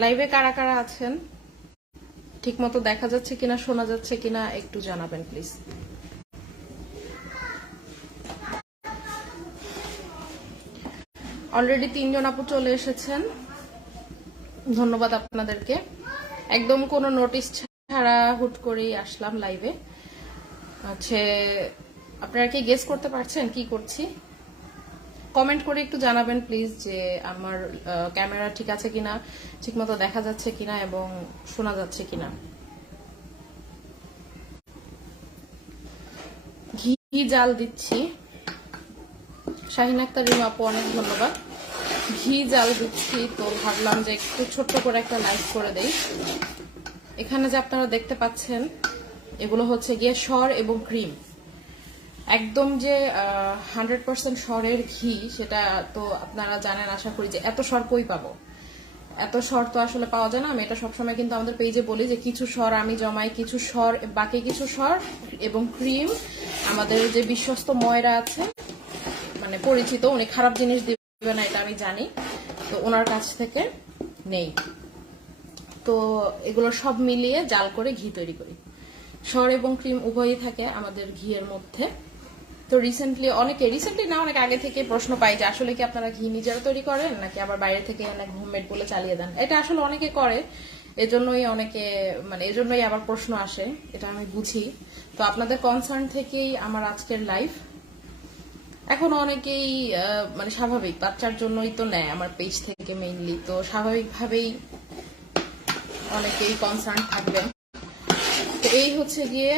লাইভে কারা কারা আছেন, ঠিক মতো দেখা যাচ্ছে কিনা শোনা যাচ্ছে কিনা একটু জানাবেন প্লিজ। অলরেডি 3 জন আপু চলে এসেছেন, ধন্যবাদ আপনাদেরকে। একদম কোনো নোটিস ছাড়া হুট করেই আসলাম লাইভে। হচ্ছে আপনারা কি গেস করতে পারছেন কি করছি? কমেন্ট করে একটু জানাবেন প্লিজ যে আমার ক্যামেরা ঠিক আছে কিনা, ঠিকমতো দেখা যাচ্ছে কিনা এবং শোনা যাচ্ছে কিনা। ঘি জাল দিচ্ছি, শাহিন আক্তার রিমা আপু অনেক ধন্যবাদ। ঘি জাল দিচ্ছি, তো ভাবলাম যে একটু ছোট্ট করে একটা লাইভ করে দেই। এখানে যে আপনারা দেখতে পাচ্ছেন এগুলো হচ্ছে গিয়ে সর এবং ক্রিম। একদম যে 100% সরের ঘি সেটা তো আপনারা জানেন আশা করি, যে এত সর কই পাবো, এত সর তো আসলে পাওয়া যায় না। আমি এটা সবসময় কিন্তু আমাদের পেজে বলি যে কিছু সর আমি জমাই, কিছু সর, বাকি কিছু সর এবং ক্রিম আমাদের যে বিশ্বস্ত ময়রা আছে, মানে পরিচিত, উনি খারাপ জিনিস দিবে না এটা আমি জানি, তো ওনার কাছ থেকে নেই। তো এগুলো সব মিলিয়ে জাল করে ঘি তৈরি করি। সর এবং ক্রিম উভয়ই থাকে আমাদের ঘিয়ের মধ্যে। তো রিসেন্টলি না, অনেক আগে থেকে প্রশ্ন পাই যে আসলে কি আপনারা ঘি নিজেরা তৈরি করেন নাকি আবার বাইরে থেকে অনেক হোমমেড বলে চালিয়ে দেন। এটা আসলে অনেকে করে, এজন্যই আবার প্রশ্ন আসে, এটা আমি বুঝি। তো আপনাদের কনসার্ন থেকেই আমার আজকের লাইভ। এখন অনেকেই মানে স্বাভাবিক বাচ্চার জন্যই তো নেয় আমার পেজ থেকে মেইনলি, তো স্বাভাবিকভাবেই অনেকেই কনসার্ন থাকবেন। তো এই হচ্ছে গিয়ে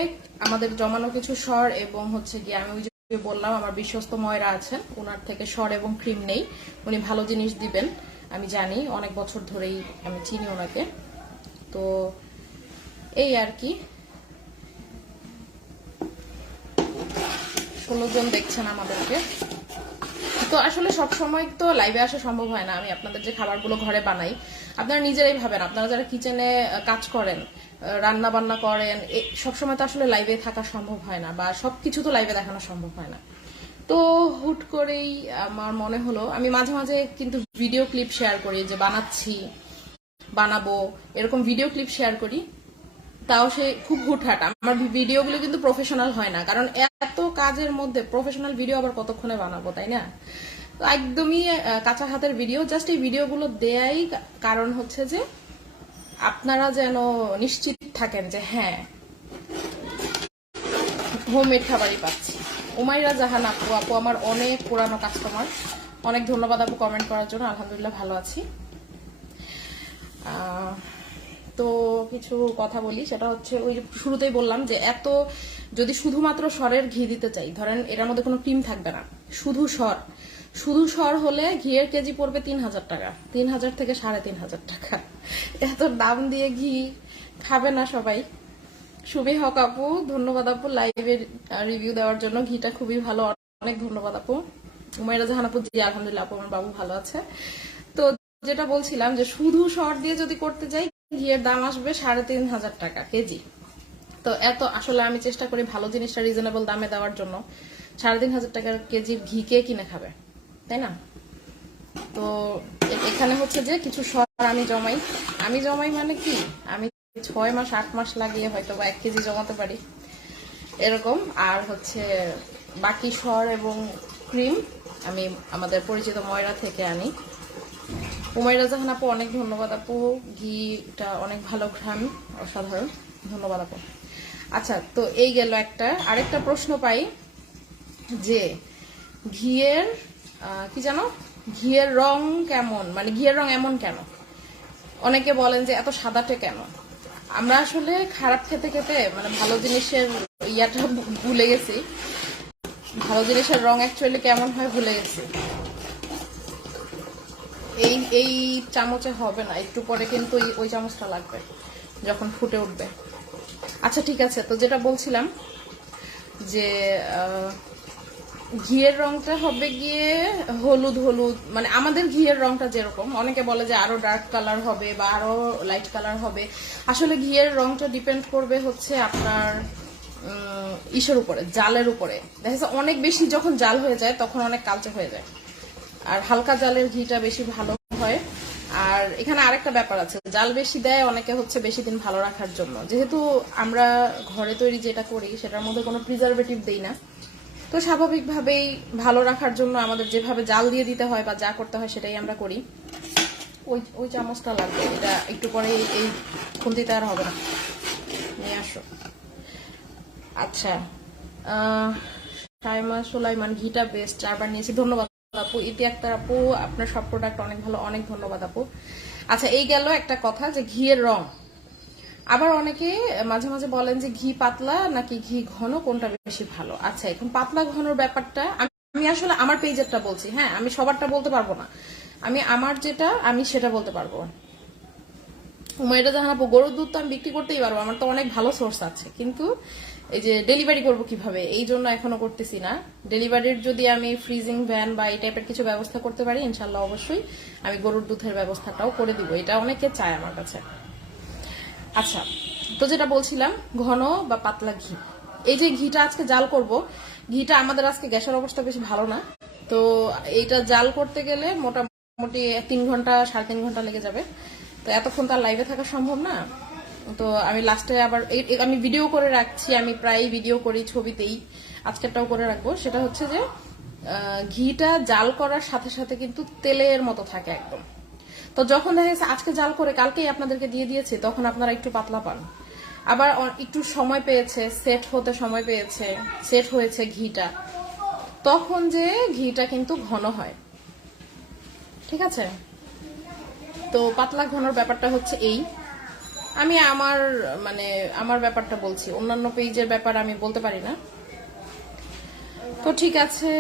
আমাদের জমানো কিছু সর এবং হচ্ছে গিয়ে আমি ওই যে বললাম আমার বিশ্বস্ত ময়রা আছেন, ওনার থেকে সর এবং ক্রিম নেই, উনি ভালো জিনিস দিবেন আমি জানি, অনেক বছর ধরেই আমি চিনি ওনাকে। তো এই আর কি, 16 জন দেখছেন আমাদেরকে। তো আসলে সব সময় তো লাইভে আসা সম্ভব হয় না। আমি আপনাদের যে খাবারগুলো ঘরে বানাই, আপনারা নিজেরাই ভাবেন, আপনারা যারা কিচেনে কাজ করেন, রান্না বান্না করেন, সবসময় তো আসলে লাইভে থাকা সম্ভব হয় না, বা সবকিছু তো লাইভে দেখানো সম্ভব হয় না। তো হুট করেই আমার মনে হলো, আমি মাঝে মাঝে কিন্তু ভিডিও ক্লিপ শেয়ার করি যে বানাবো, এরকম ভিডিও ক্লিপ শেয়ার করি, তাও সে খুব হুটহাট। আমার ভিডিওগুলো কিন্তু প্রফেশনাল হয় না, কারণ এত কাজের মধ্যে প্রফেশনাল ভিডিও আবার কতক্ষণে বানাবো, তাই না? তো একদমই কাঁচা হাতের ভিডিও, জাস্ট এই ভিডিওগুলো দেয়াই কারণ হচ্ছে যে আপনারা যেন নিশ্চিত থাকেন যে হ্যাঁ হোমমেড খাবারই পাচ্ছি। উমাইরা জাহান আপু আমার অনেক পুরানো কাস্টমার, অনেক ধন্যবাদ আপু কমেন্ট করার জন্য। আলহামদুলিল্লাহ ভালো আছি। তো কিছু কথা বলি, সেটা হচ্ছে ওই শুরুতেই বললাম যে এত যদি শুধুমাত্র সরের ঘি দিতে চাই, ধরেন এটার মধ্যে কোনো ক্রিম থাকবে না, শুধু সর হলে ঘিয়ের কেজি পড়বে 3000 টাকা, 3000 থেকে 3500 টাকা। এত দাম দিয়ে ঘি খাবে না সবাই। সুবি হক আপু ধন্যবাদ আপু লাইভে রিভিউ দেওয়ার জন্য, ঘিটা খুবই ভালো, অনেক ধন্যবাদ আপু। উমাইরা জাহান আপু জি আলহামদুলিল্লাহ আপু আমার বাবু ভালো আছে। তো যেটা বলছিলাম যে শুধু সর দিয়ে যদি করতে যাই ঘিয়ের দাম আসবে 3500 টাকা কেজি। তো এত আসলে আমি চেষ্টা করি ভালো জিনিসটা রিজনেবল দামে দেওয়ার জন্য। 3500 টাকার কেজি ঘি কে কিনে খাবে, তাই না? তো এখানে হচ্ছে যে কিছু সর আমি জমাই মানে কি, আমি 6 মাস 8 মাস লাগিয়ে হয়তো বা 1 কেজি জমাতে পারি এরকম। আর হচ্ছে বাকি সর এবং ক্রিম আমি আমাদের পরিচিত ময়রা থেকে আনি। উমাইরা জাহান আপু অনেক ধন্যবাদ আপু, ঘিটা অনেক ভালো ঘ্রাণ, অসাধারণ, ধন্যবাদ আপু। আচ্ছা, তো এই গেল একটা। আরেকটা প্রশ্ন পাই যে ঘিয়ের কি জানো, ঘিয়ের রং কেমন, মানে ঘিয়ের রং এমন কেন? অনেকে বলেন যে এত সাদাটে কেন? আমরা আসলে খারাপ খেতে খেতে মানে ভালো জিনিসের ইয়াটা ভুলে গেছি, ভালো জিনিসের রং অ্যাকচুয়ালি কেমন হয় ভুলে গেছি। এই চামচে হবে না, একটু পরে কিন্তু ওই চামচটা লাগবে যখন ফুটে উঠবে। আচ্ছা ঠিক আছে, তো যেটা বলছিলাম যে ঘিয়ের রংটা হবে গিয়ে হলুদ, মানে আমাদের ঘিয়ের রংটা যেরকম, অনেকে বলে যে আরো ডার্ক কালার হবে বা আরো লাইট কালার হবে। আসলে ঘিয়ের রংটা ডিপেন্ড করবে হচ্ছে আপনার ইসের উপরে, জালের উপরে। দেখা যাচ্ছে অনেক বেশি যখন জাল হয়ে যায় তখন অনেক কালচে হয়ে যায়, আর হালকা জালের ঘিটা বেশি ভালো হয়। আর এখানে আরেকটা ব্যাপার আছে, জাল বেশি দেয় অনেকে হচ্ছে বেশি দিন ভালো রাখার জন্য। যেহেতু আমরা ঘরে তৈরি যেটা করি সেটার মধ্যে কোনো প্রিজারভেটিভ দেই না, তো স্বাভাবিকভাবেই ভালো রাখার জন্য আমাদের যেভাবে জাল দিয়ে দিতে হয় বা যা করতে হয় সেটাই আমরা করি। ওই ওই চামচটা লাগবে, এটা একটু পরে এই খুন্তিতে আর হবে না, নিয়ে আসো। আচ্ছা, শাইমা সুলাইমান, ঘিটা বেস্ট, 4বার নিয়েছি, ধন্যবাদ আপু। ইতি আক্তার আপু, আপনার সব প্রোডাক্ট অনেক ভালো, অনেক ধন্যবাদ আপু। আচ্ছা, এই গেল একটা কথা যে ঘিয়ের রং। আবার অনেকে মাঝে মাঝে বলেন যে ঘি পাতলা নাকি ঘি ঘন, কোনটা বেশি ভালো। আচ্ছা, এখন পাতলা ঘনর ব্যাপারটা আমি আসলে আমার পেজেরটা বলছি, হ্যাঁ, আমি সবারটা বলতে পারবো না, আমি আমার যেটা আমি সেটা বলতে পারবো। উমাইরা জাহান আপু, গরুর দুধ তো আমি বিক্রি করতেই পারবো, আমার তো অনেক ভালো সোর্স আছে, কিন্তু এই যে ডেলিভারি করবো কিভাবে, এই জন্য এখনো করতেছি না। ডেলিভারির যদি আমি ফ্রিজিং ভ্যান বা এই টাইপের কিছু ব্যবস্থা করতে পারি, ইনশাল্লাহ অবশ্যই আমি গরুর দুধের ব্যবস্থাটাও করে দিব, এটা অনেকে চায় আমার কাছে। আচ্ছা, তো যেটা বলছিলাম, ঘন বা পাতলা ঘি, এই যে ঘিটা আজকে জাল করব, ঘিটা আমাদের আজকে গ্যাসের অবস্থা বেশি ভালো না, তো এইটা জাল করতে গেলে মোটামুটি 3 ঘন্টা 3.5 ঘন্টা লেগে যাবে, তো এতক্ষণ তার লাইভে থাকা সম্ভব না। তো আমি লাস্টে আবার আমি ভিডিও করে রাখছি, আমি প্রায় ভিডিও করি ছবিতেই, আজকেরটাও করে রাখবো। সেটা হচ্ছে যে ঘিটা জাল করার সাথে সাথে কিন্তু তেলের মতো থাকে একদম, তো যখন দেখা গেছে আজকে জাল করে কালকেই আপনাদেরকে দিয়ে দিয়েছে, তখন আপনারা একটু পাতলা পান। আবার একটু সময় পেয়েছে, সেট হতে সময় পেয়েছে, সেট হয়েছে ঘিটা, তখন যে ঘিটা কিন্তু ঘন হয়। ঠিক আছে, তো পাতলা ঘনর ব্যাপারটা হচ্ছে এই, আমি আমার ব্যাপারটা বলছি, অন্যান্য পেজের ব্যাপার আমি বলতে পারি না। তো ঠিক আছে,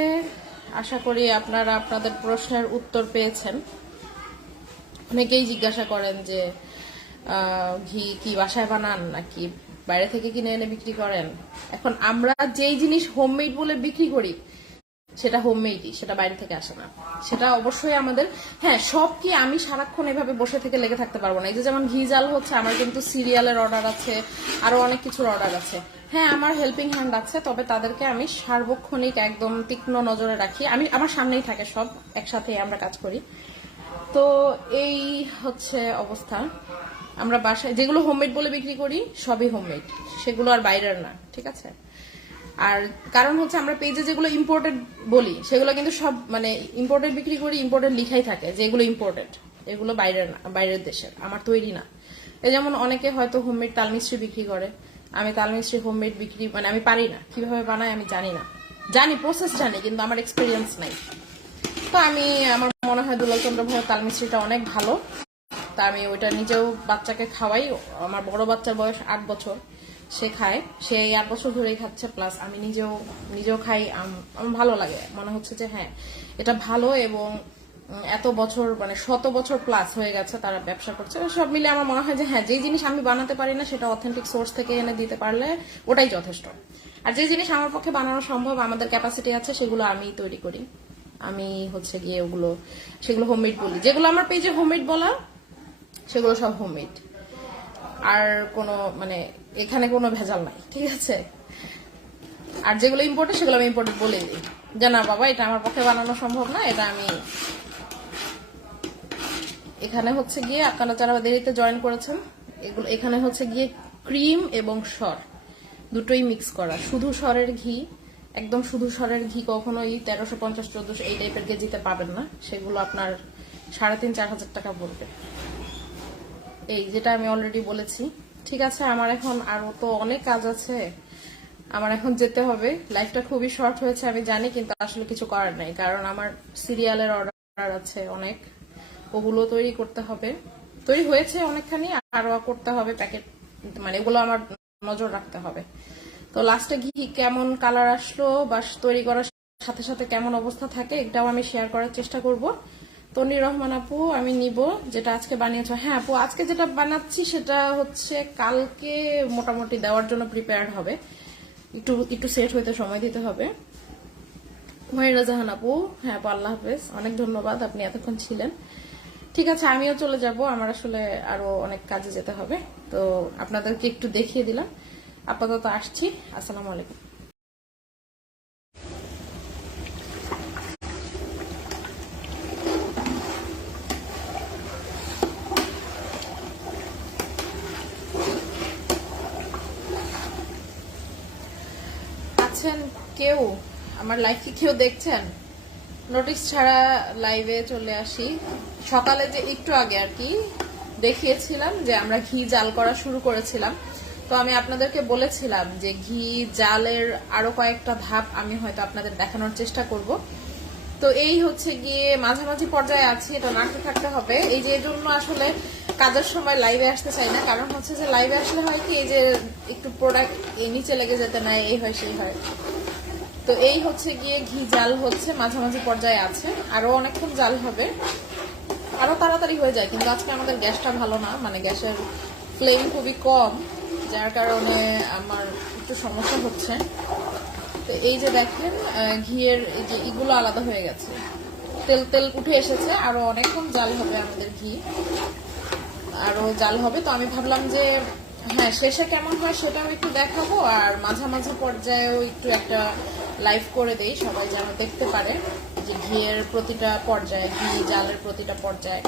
আশা করি আপনারা আপনাদের প্রশ্নের উত্তর পেয়েছেন। অনেকেই জিজ্ঞাসা করেন যে ঘি কি বাসায় বানান নাকি বাইরে থেকে কিনে এনে বিক্রি করেন। এখন আমরা যেই জিনিস হোমমেড বলে বিক্রি করি সেটা হোমমেডই, সেটা বাইরে থেকে আসে না, সেটা অবশ্যই আমাদের। হ্যাঁ, সব কি আমি সারাক্ষণ এভাবে বসে থেকে লেগে থাকতে পারবো না। এই যে যেমন ঘি জাল হচ্ছে, আমার কিন্তু সিরিয়ালের অর্ডার আছে, আরো অনেক কিছুর অর্ডার আছে। হ্যাঁ, আমার হেল্পিং হ্যান্ড আছে, তবে তাদেরকে আমি সার্বক্ষণিক একদম তীক্ষ্ণ নজরে রাখি, আমি আমার সামনেই থাকে, সব একসাথে আমরা কাজ করি। তো এই হচ্ছে অবস্থা। আমরা বাসায় যেগুলো হোমমেড বলে বিক্রি করি সবই হোমমেড, সেগুলো আর বাইরের না। ঠিক আছে, আর কারণ হচ্ছে আমরা পেজে যেগুলো ইম্পোর্টেড বলি সেগুলো কিন্তু সব ইম্পোর্টেড বিক্রি করি, ইম্পোর্টেড লিখাই থাকে যে এগুলো ইম্পোর্টেড, এগুলো বাইরের না, বাইরের দেশের, আমার তৈরি না। এই যেমন অনেকে হয়তো হোমমেড তাল মিষ্টি বিক্রি করে, আমি তাল মিষ্টি হোমমেড বিক্রি আমি পারি না, কিভাবে বানায় আমি জানি না, জানি প্রসেস জানি কিন্তু আমার এক্সপিরিয়েন্স নাই। তো আমার মনে হয় দুলাল চন্দ্র ভাইয়ের তাল মিষ্টিটা অনেক ভালো, তা আমি ওইটা নিজেও বাচ্চাকে খাওয়াই। আমার বড় বাচ্চার বয়স 8 বছর, সে খায়, সে 8 বছর ধরেই খাচ্ছে, প্লাস আমি নিজেও খাই। আমার ভালো লাগে, মনে হচ্ছে যে হ্যাঁ এটা ভালো, এবং এত বছর শত বছর প্লাস হয়ে গেছে তারা ব্যবসা করছে। সব মিলে আমার মনে হয় যে হ্যাঁ, যে জিনিস আমি বানাতে পারি না সেটা অথেন্টিক সোর্স থেকে এনে দিতে পারলে ওটাই যথেষ্ট। আর যে জিনিস আমার পক্ষে বানানো সম্ভব, আমাদের ক্যাপাসিটি আছে, সেগুলো আমি তৈরি করি। আমি হচ্ছে গিয়ে সেগুলো হোমমেড বলি, যেগুলো আমার পেজে হোমমেড বলা সেগুলো সব হোমমেড, আর কোনো এখানে কোনো ভেজাল নাই। ঠিক আছে, আর যেগুলো ইম্পোর্টেড সেগুলো আমি ইম্পোর্টেড বলে দিই যে না বাবা, এটা আমার পক্ষে বানানো সম্ভব না, এটা আমি এখানে হচ্ছে গিয়ে আপনারা যারা দেরিতে জয়েন করেছেন, এখানে হচ্ছে গিয়ে ক্রিম এবং সর দুটোই মিক্স করা, শুধু সরের ঘি, একদম শুধু সরের ঘি কখনোই 1350-1400 এই টাইপের কেজিতে পাবেন না, সেগুলো আপনার 3500-4000 টাকা পড়বে। এই যেটা আমি অলরেডি বলেছি। ঠিক আছে, আমার এখন আরো তো অনেক কাজ আছে, আমার এখন যেতে হবে। লাইফটা খুবই শর্ট হয়েছে আমি জানি, কিন্তু আসলে কিছু করার নাই, কারণ আমার সিরিয়ালের অর্ডার আছে অনেক, ওগুলো তৈরি করতে হবে, তৈরি হয়েছে অনেকখানি, আরো করতে হবে প্যাকেট, এগুলো আমার নজর রাখতে হবে। তো লাস্টে ঘি কেমন কালার আসলো বা তৈরি করার সাথে সাথে কেমন অবস্থা থাকে, এটাও আমি শেয়ার করার চেষ্টা করব। তনির রহমান আপু, আমি নিব যেটা আজকে বানিয়েছ। হ্যাঁ আপু, আজকে যেটা বানাচ্ছি সেটা হচ্ছে কালকে মোটামুটি দেওয়ার জন্য প্রিপেয়ার্ড হবে, একটু সেট হইতে সময় দিতে হবে। মহিরা জাহান আপু, হ্যাঁ আপু, আল্লাহ হাফেজ, অনেক ধন্যবাদ, আপনি এতক্ষণ ছিলেন। ঠিক আছে, আমিও চলে যাব, আমার আসলে আরো অনেক কাজে যেতে হবে, তো আপনাদেরকে একটু দেখিয়ে দিলাম। আপাতত আসছি, আসসালামু আলাইকুম। আছেন কেউ? আমার লাইভ কি কেউ দেখছেন? নোটিস ছাড়া লাইভে চলে আসি। সকালে যে একটু আগে আর কি দেখিয়েছিলাম যে আমরা ঘি জাল করা শুরু করেছিলাম, তো আমি আপনাদেরকে বলেছিলাম যে ঘি জালের আরো কয়েকটা ধাপ আমি হয়তো আপনাদের দেখানোর চেষ্টা করব। তো এই হচ্ছে গিয়ে মাঝামাঝি পর্যায়ে আছে, এটা নাড়তে থাকতে হবে। এই যে জন্য আসলে কাজের সময় লাইভে আসতে চাই না, কারণ হচ্ছে যে লাইভে আসলে হয় কি, এই যে একটু প্রোডাক্ট নিচে লেগে যেতে নাই, এই হয় সেই হয়। তো এই হচ্ছে গিয়ে ঘি জাল হচ্ছে, মাঝামাঝি পর্যায়ে আছে, আরো অনেকক্ষণ জাল হবে, আরো তাড়াতাড়ি হয়ে যায়। কিন্তু আজকে আমাদের গ্যাসটা ভালো না, মানে গ্যাসের ফ্লেম খুবই কম, যার কারণে আমার একটু সমস্যা হচ্ছে। তো এই যে দেখেন ঘিয়ের এই যে ইগুলো আলাদা হয়ে গেছে, তেল তেল উঠে এসেছে, আরো অনেকক্ষণ জাল হবে আমাদের ঘি, আরো জাল হবে। তো আমি ভাবলাম যে হ্যাঁ, শেষে কেমন হয় সেটাও একটু দেখাবো, আর মাঝামাঝি পর্যায়েও একটু একটা লাইভ করে দেই, সবাই যেন দেখতে পারে যে ঘিয়ের প্রতিটা পর্যায়ে, ঘি জালের প্রতিটা পর্যায়ে।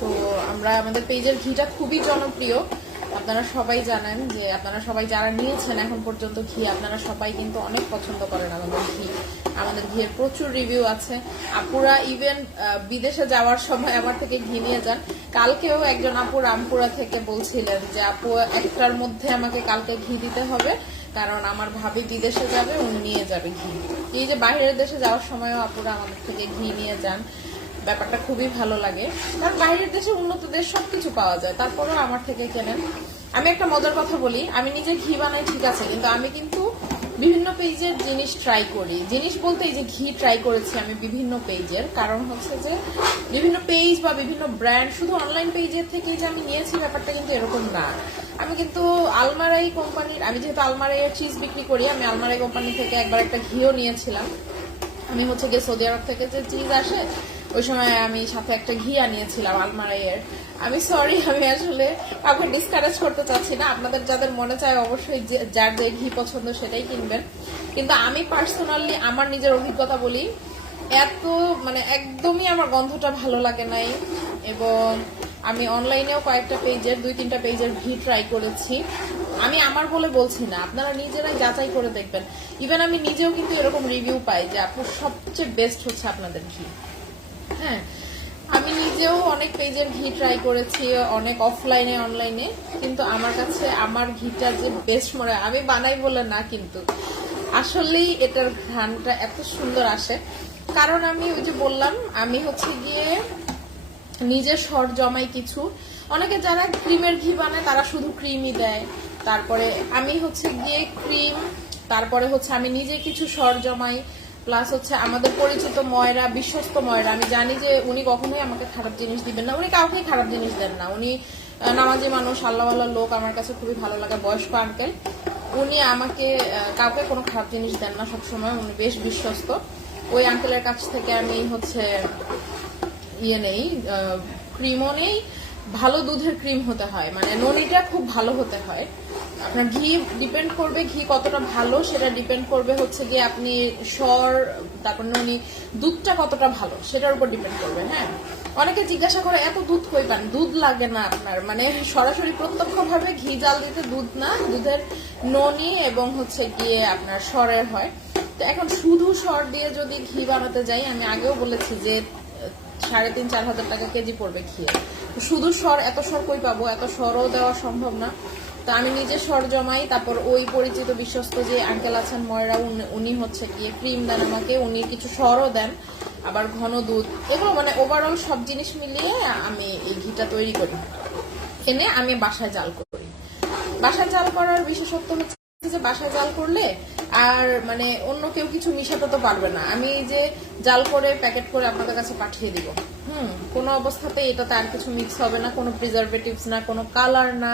তো আমরা আমাদের পেজের ঘিটা খুবই জনপ্রিয়, আপনারা সবাই জানেন যে আপনারা সবাই যারা নিয়েছেন এখন পর্যন্ত ঘি, আপনারা সবাই কিন্তু অনেক পছন্দ করেন আমাদের ঘি। আমাদের ঘিয়ের প্রচুর রিভিউ আছে, আপুরা ইভেন বিদেশে যাওয়ার সময় আমার থেকে ঘি নিয়ে যান। কালকেও একজন আপু রামপুরা থেকে বলছিলেন যে আপু একটার মধ্যে আমাকে কালকে ঘি দিতে হবে, কারণ আমার ভাবি বিদেশে যাবে, উনি নিয়ে যাবে ঘি। এই যে বাইরের দেশে যাওয়ার সময়ও আপুরা আমাদের থেকে ঘি নিয়ে যান, ব্যাপারটা খুবই ভালো লাগে। কারণ বাইরের দেশে, উন্নত দেশ, সবকিছু পাওয়া যায়, তারপরেও আমার থেকে কেনেন। আমি একটা মজার কথা বলি, আমি নিজে ঘি বানাই ঠিক আছে, কিন্তু আমি কিন্তু বিভিন্ন পেজের জিনিস ট্রাই করি। জিনিস বলতে এই যে ঘি ট্রাই করেছি আমি বিভিন্ন পেজের, কারণ হচ্ছে যে বিভিন্ন পেজ বা বিভিন্ন ব্র্যান্ড শুধু অনলাইন পেজের থেকেই যে আমি নিয়েছি ব্যাপারটা কিন্তু এরকম না। আমি কিন্তু আলমারাই কোম্পানির, আমি যেহেতু আলমারাইয়ের চিজ বিক্রি করি, আমি আলমারাই কোম্পানি থেকে একবার একটা ঘিও নিয়েছিলাম। আমি হচ্ছে গিয়ে সৌদি আরব থেকে যে চিজ আসে, ওই সময় আমি সাথে একটা ঘি আনিয়েছিলাম আলমারাইয়ের। আমি সরি, আমি আসলে কাউকে ডিসকারেজ করতে চাচ্ছি না, আপনাদের যাদের মনে চায় অবশ্যই যার যে ঘি পছন্দ সেটাই কিনবেন। কিন্তু আমি পার্সোনালি আমার নিজের অভিজ্ঞতা বলি, এত মানে একদমই আমার গন্ধটা ভালো লাগে নাই। এবং আমি অনলাইনেও কয়েকটা পেজের, 2-3টা পেজের ঘি ট্রাই করেছি। আমি আমার বলে বলছি না, আপনারা নিজেরাই যাচাই করে দেখবেন। ইভেন আমি নিজেও কিন্তু এরকম রিভিউ পাই যে আপু সবচেয়ে বেস্ট হচ্ছে আপনাদের ঘি। হ্যাঁ, আমি নিজেও অনেক পেজের ঘি ট্রাই করেছি, অনেক অফলাইনে অনলাইনে, কিন্তু আমার কাছে আমার ঘিটা যে বেস্ট মনে হয়, আমি বানাই বলে না, কিন্তু আসলেই এটার ঘ্রাণটা এত সুন্দর আসে। কারণ আমি ওই যে বললাম, আমি হচ্ছে গিয়ে নিজে সর জমাই কিছু। অনেকে যারা ক্রিমের ঘি বানায় তারা শুধু ক্রিমই দেয়, তারপরে আমি হচ্ছে গিয়ে ক্রিম, তারপরে হচ্ছে আমি নিজে কিছু সর জমাই, প্লাস হচ্ছে আমাদের পরিচিত ময়রা, বিশ্বস্ত ময়রা, আমি জানি যে উনি কখনোই আমাকে খারাপ জিনিস দিবেন না, উনি কাউকেই খারাপ জিনিস দেন না, উনি নামাজি মানুষ, আল্লাহওয়ালা লোক, আমার কাছে খুবই ভালো লাগে, বয়স্ক আঙ্কেল। উনি আমাকে কাউকে কোনো খারাপ জিনিস দেন না সবসময়, উনি বেশ বিশ্বস্ত। ওই আঙ্কেলের কাছ থেকে আমি হচ্ছে ইয়ে নেই, ক্রিমও নেই, ভালো দুধের ক্রিম হতে হয়, মানে ননিটা খুব ভালো হতে হয়। আপনার ঘি ডিপেন্ড করবে, ঘি কতটা ভালো সেটা ডিপেন্ড করবে হচ্ছে গিয়ে আপনি সর, তারপর ননি, দুধটা কতটা ভালো সেটার উপর ডিপেন্ড করবে। হ্যাঁ, অনেকে জিজ্ঞাসা করে এত দুধ কই পান? দুধ লাগে না আপনার, মানে সরাসরি প্রত্যক্ষভাবে ঘি জাল দিতে দুধ না, দুধের ননি এবং হচ্ছে গিয়ে আপনার সরের হয়। তো এখন শুধু সর দিয়ে যদি ঘি বানাতে যাই, আমি আগেও বলেছি যে 3,500-4 হাজার টাকা কেজি পড়বে ঘি। শুধু সর, এত সর কই পাবো? এত সরও দেওয়া সম্ভব না। তো আমি নিজে সর জমাই, তারপর ওই পরিচিত বিশ্বস্ত যে আঙ্কেল আছেন ময়রা, উনি হচ্ছে গিয়ে ক্রিম দেন আমাকে, উনি কিছু সরও দেন, আবার ঘন দুধ, এগুলো মানে ওভারঅল সব জিনিস মিলিয়ে আমি এই ঘিটা তৈরি করি, এনে আমি বাসায় জাল করি। বাসায় জাল করার বিশেষত্ব হচ্ছে যে বাসায় জাল করলে আর মানে অন্য কেউ কিছু মিশাতে তো পারবে না। আমি যে জাল করে প্যাকেট করে আপনাদের কাছে পাঠিয়ে দিব, কোনো অবস্থাতে এটাতে আর কিছু মিক্স হবে না, কোনো প্রিজারভেটিভস না, কোনো কালার না।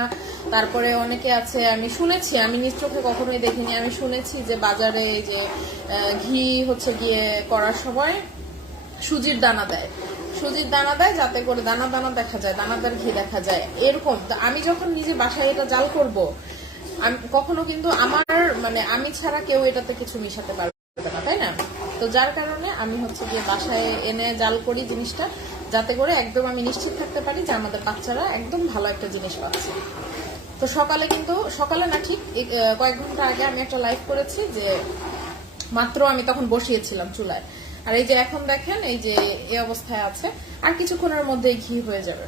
তারপরে অনেকে আছে, আমি শুনেছি, আমি নিজ চোখে কখনোই দেখিনি, আমি শুনেছি যে বাজারে যে ঘি হচ্ছে গিয়ে করার সময় সুজির দানা দেয়, সুজির দানা দেয় যাতে করে দানা দানা দেখা যায়, দানাদার ঘি দেখা যায়, এরকম। তো আমি যখন নিজে বাসায় এটা জাল করব, আমি কখনো কিন্তু আমার মানে আমি ছাড়া কেউ এটাতে কিছু মিশাতে পারবে না, তাই না? তো যার কারণে আমি হচ্ছে গিয়ে বাসায় এনে জাল করি জিনিসটা, যাতে করে একদম আমি নিশ্চিত থাকতে পারি যে আমাদের বাচ্চারা একদম ভালো একটা জিনিস পাচ্ছে। তো সকালে না ঠিক কয়েক ঘন্টা আগে আমি একটা লাইভ করেছি, যে মাত্র আমি তখন বসিয়েছিলাম চুলায়। আর এই যে এখন দেখেন এই যে এই অবস্থায় আছে, আর কিছুক্ষণের মধ্যে ঘি হয়ে যাবে।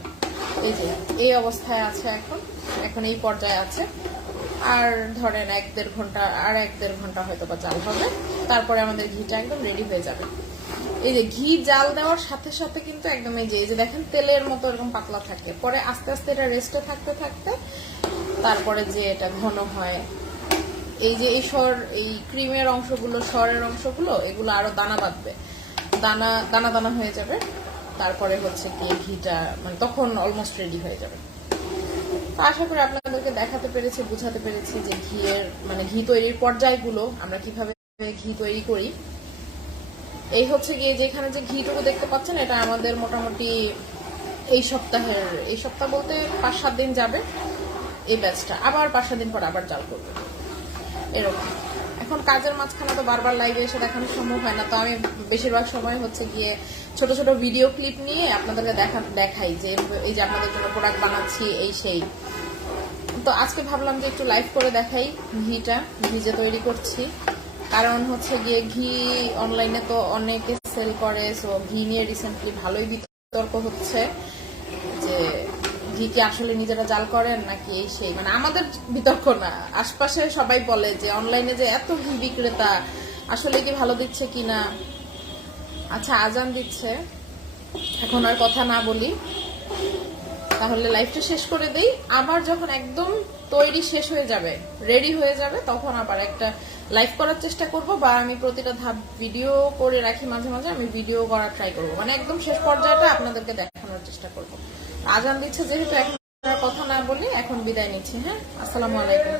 এই যে এই অবস্থায় আছে, এখন এই পর্যায়ে আছে। আর ধরেন 1-1.5 ঘন্টা, আর 1-1.5 ঘন্টা হয়তো বা জাল হবে, তারপরে আমাদের ঘিটা একদম রেডি হয়ে যাবে। এই যে ঘি জাল দেওয়ার সাথে সাথে কিন্তু একদম এই যে দেখেন তেলের মতো এরকম পাতলা থাকে, পরে আস্তে আস্তে এটা রেস্টে থাকতে থাকতে তারপরে যে এটা ঘন হয়। এই যে এই ক্রিমের অংশগুলো, সরের অংশগুলো, এগুলো আরো দানা বাঁধবে, দানা দানা দানা হয়ে যাবে। তারপরে হচ্ছে কি ঘিটা মানে তখন অলমোস্ট রেডি হয়ে যাবে। তো আশা করি আপনাদেরকে দেখাতে পেরেছি, বুঝাতে পেরেছি যে ঘি তৈরির পর্যায়গুলো, আমরা কিভাবে ঘি তৈরি করি। এই হচ্ছে গিয়ে যেখানে যে ঘিটুকু দেখতে পাচ্ছেন, এটা আমাদের মোটামুটি এই সপ্তাহ বলতে 5-7 দিন যাবে এই ব্যাচটা, আবার 5-7 দিন পর আবার জাল করবে এরকম। এখন কাজের মাঝখানে তো বারবার লাইভে এসে দেখানো সম্ভব হয় না, তো আমি বেশিরভাগ সময় হচ্ছে গিয়ে ছোট ছোট ভিডিও ক্লিপ নিয়ে আপনাদেরকে দেখাই যে এই যে আপনাদের জন্য প্রোডাক্ট বানাচ্ছি এই সেই। তো আজকে ভাবলাম যে একটু লাইভ করে দেখাই ঘি যে তৈরি করছি, কারণ হচ্ছে গিয়ে ঘি অনলাইনে তো অনেকে সেল করে, সো ঘি নিয়ে রিসেন্টলি ভালোই বিতর্ক হচ্ছে যে ঘি কি আসলে নিজেরা জাল করেন নাকি এই সেই, মানে আমাদের বিতর্ক না, আশপাশে সবাই বলে যে অনলাইনে যে এত ঘি বিক্রেতা আসলে কি ভালো দিচ্ছে কিনা। আচ্ছা, আজান দিচ্ছে, এখন আর কথা না বলি, তাহলে লাইভটা শেষ করে দেই। আবার যখন একদম তৈরি শেষ হয়ে যাবে, রেডি হয়ে যাবে, তখন আবার একটা লাইভ করার চেষ্টা করব, বা আমি প্রতিটা ধাপ ভিডিও করে রাখি, মাঝে মাঝে আমি ভিডিও করার ট্রাই করব, মানে একদম শেষ পর্যায়টা আপনাদেরকে দেখানোর চেষ্টা করব। আজান দিচ্ছে যেহেতু, এখন কথা না বলি, এখন বিদায় নিচ্ছি। হ্যাঁ, আসসালামু আলাইকুম।